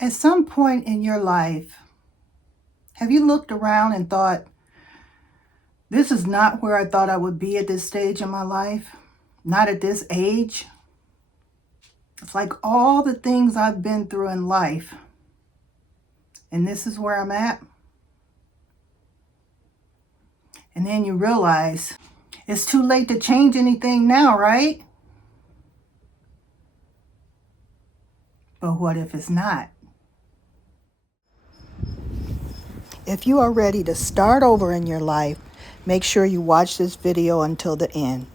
At some point in your life, have you looked around and thought, this is not where I thought I would be at this stage in my life? Not at this age? It's like all the things I've been through in life, and this is where I'm at. And then you realize it's too late to change anything now, right? But what if it's not? If you are ready to start over in your life, make sure you watch this video until the end.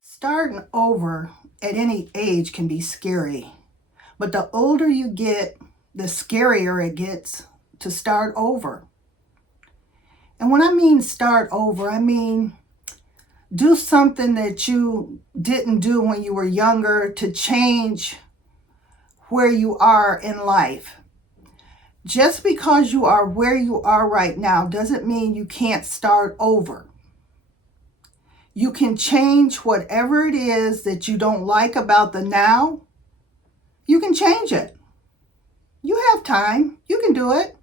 Starting over at any age can be scary, but the older you get, the scarier it gets to start over. And when I mean start over, I mean do something that you didn't do when you were younger to change where you are in life. Just because you are where you are right now doesn't mean you can't start over. You can change whatever it is that you don't like about the now. You can change it. You have time. You can do it.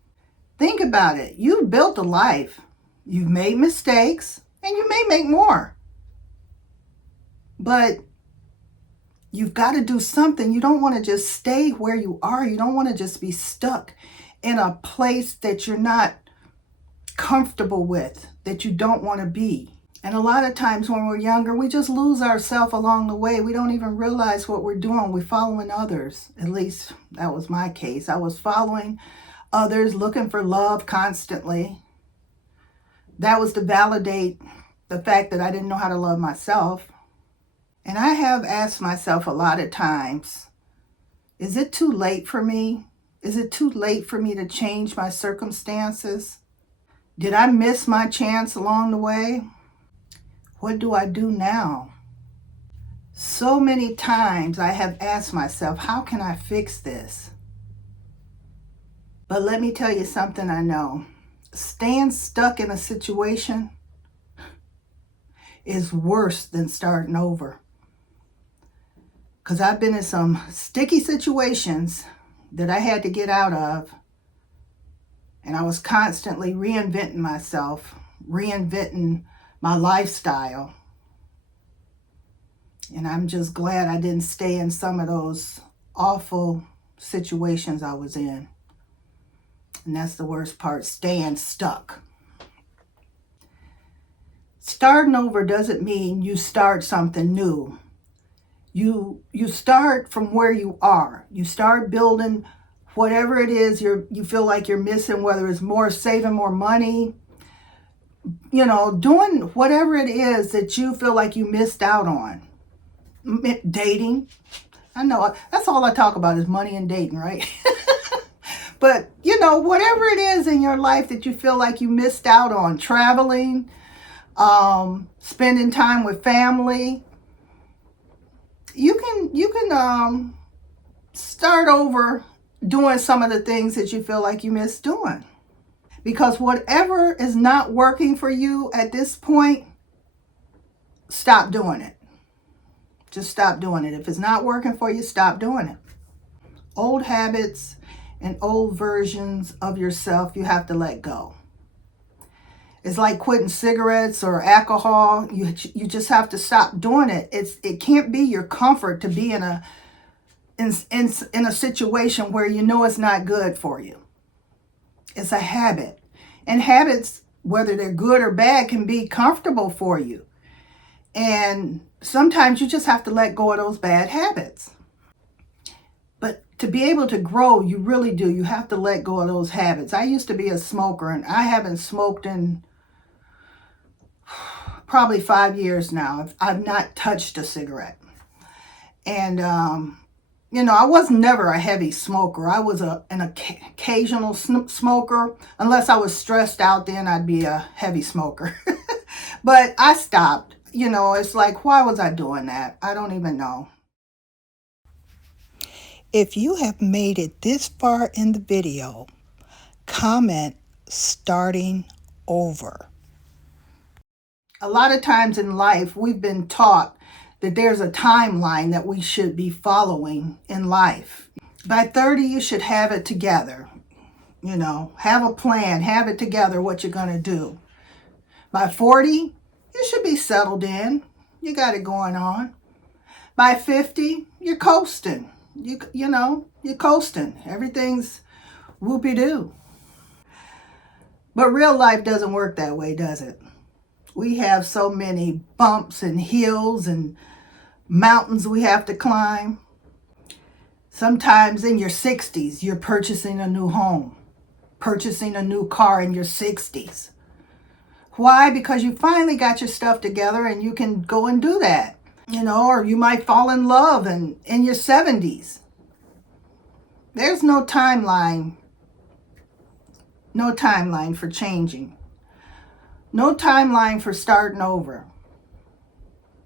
Think about it. You've built a life. You've made mistakes, and you may make more. But you've got to do something. You don't want to just stay where you are. You don't want to just be stuck in a place that you're not comfortable with, that you don't want to be. And a lot of times when we're younger, we just lose ourselves along the way. We don't even realize what we're doing. We're following others. At least that was my case. I was following others, looking for love constantly. That was to validate the fact that I didn't know how to love myself. And I have asked myself a lot of times, is it too late for me? Is it too late for me to change my circumstances? Did I miss my chance along the way? What do I do now? So many times I have asked myself, how can I fix this? But let me tell you something I know. Staying stuck in a situation is worse than starting over. Because I've been in some sticky situations that I had to get out of. And I was constantly reinventing myself, reinventing my lifestyle. And I'm just glad I didn't stay in some of those awful situations I was in. And that's the worst part, staying stuck. Starting over doesn't mean you start something new. You start from where you are. You start building whatever it is you feel like you're missing, whether it's more saving more money, doing whatever it is that you feel like you missed out on. Dating. I know that's all I talk about is money and dating, right? But, whatever it is in your life that you feel like you missed out on, traveling, spending time with family, you can start over doing some of the things that you feel like you missed doing. Because whatever is not working for you at this point, stop doing it. Just stop doing it. If it's not working for you, stop doing it. Old habits and old versions of yourself you have to let go. It's like quitting cigarettes or alcohol. You just have to stop doing it. It can't be your comfort to be in a situation where you know it's not good for you. It's a habit. And habits, whether they're good or bad, can be comfortable for you. And sometimes you just have to let go of those bad habits. But to be able to grow, you really do. You have to let go of those habits. I used to be a smoker, and I haven't smoked in probably 5 years now. I've not touched a cigarette. And, I was never a heavy smoker. I was an occasional smoker. Unless I was stressed out, then I'd be a heavy smoker. But I stopped. It's like, why was I doing that? I don't even know. If you have made it this far in the video, comment starting over. A lot of times in life, we've been taught that there's a timeline that we should be following in life. By 30, you should have it together. You know, have a plan, have it together what you're going to do. By 40, you should be settled in. You got it going on. By 50, you're coasting. You know, you're coasting. Everything's whoopie-doo. But real life doesn't work that way, does it? We have so many bumps and hills and mountains we have to climb. Sometimes in your 60s, you're purchasing a new home, purchasing a new car in your 60s. Why? Because you finally got your stuff together and you can go and do that. You know, or you might fall in love in your 70s. There's no timeline for changing. No timeline for starting over.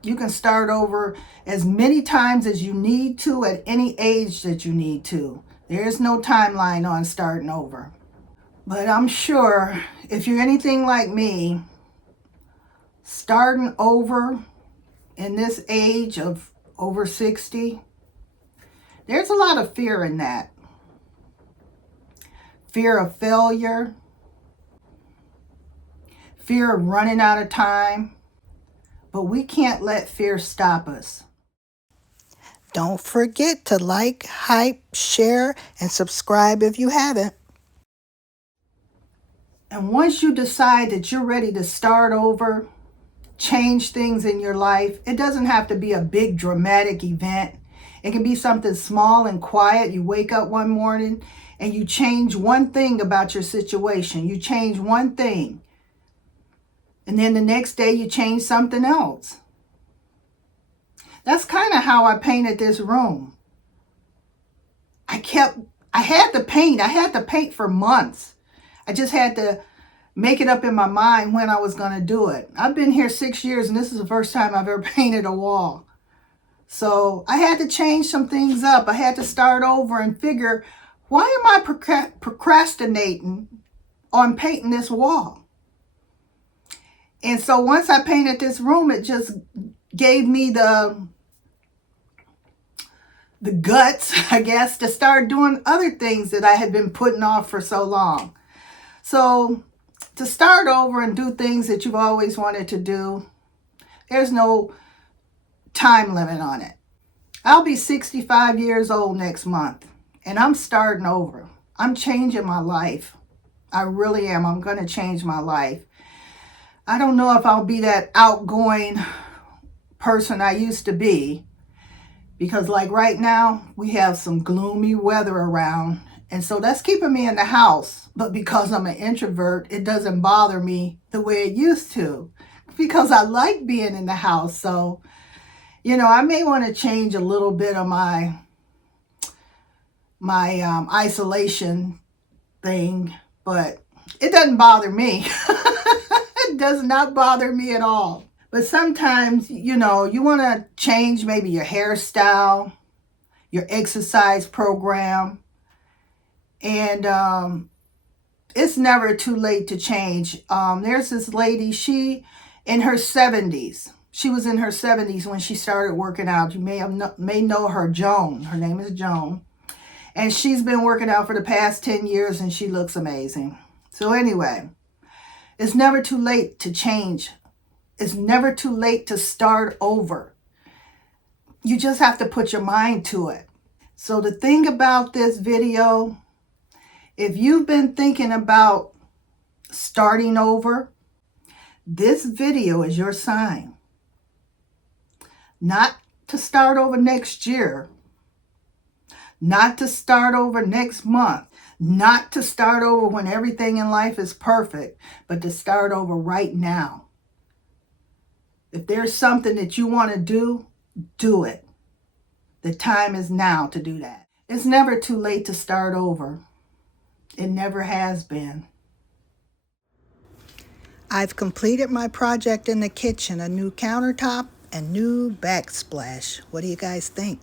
You can start over as many times as you need to at any age that you need to. There's no timeline on starting over. But I'm sure if you're anything like me, starting over in this age of over 60, there's a lot of fear in that. Fear of failure, fear of running out of time, but we can't let fear stop us. Don't forget to like, hype, share, and subscribe if you haven't. And once you decide that you're ready to start over, change things in your life, it doesn't have to be a big dramatic event. It can be something small and quiet. You wake up one morning and you change one thing about your situation. You change one thing. And then the next day you change something else. That's kind of how I painted this room. I had to paint for months. I just had to make it up in my mind when I was going to do it. I've been here 6 years and this is the first time I've ever painted a wall. So I had to change some things up. I had to start over and figure, why am I procrastinating on painting this wall? And so once I painted this room, it just gave me the guts, I guess, to start doing other things that I had been putting off for so long. So to start over and do things that you've always wanted to do, there's no time limit on it. I'll be 65 years old next month, and I'm starting over. I'm changing my life. I really am. I'm going to change my life. I don't know if I'll be that outgoing person I used to be, because like right now, we have some gloomy weather around, and so that's keeping me in the house. But because I'm an introvert, it doesn't bother me the way it used to, because I like being in the house. So, you know, I may want to change a little bit of my isolation thing, but it doesn't bother me. It does not bother me at all. But sometimes, you know, you want to change maybe your hairstyle, your exercise program, and it's never too late to change. There's this lady, she in her 70s. She was in her 70s when she started working out. You may know her, Joan. Her name is Joan. And she's been working out for the past 10 years and she looks amazing. So anyway, it's never too late to change. It's never too late to start over. You just have to put your mind to it. So the thing about this video, if you've been thinking about starting over, this video is your sign. Not to start over next year, not to start over next month, not to start over when everything in life is perfect, but to start over right now. If there's something that you want to do it. The time is now to do that. It's never too late to start over. It never has been. I've completed my project in the kitchen, a new countertop and new backsplash. What do you guys think?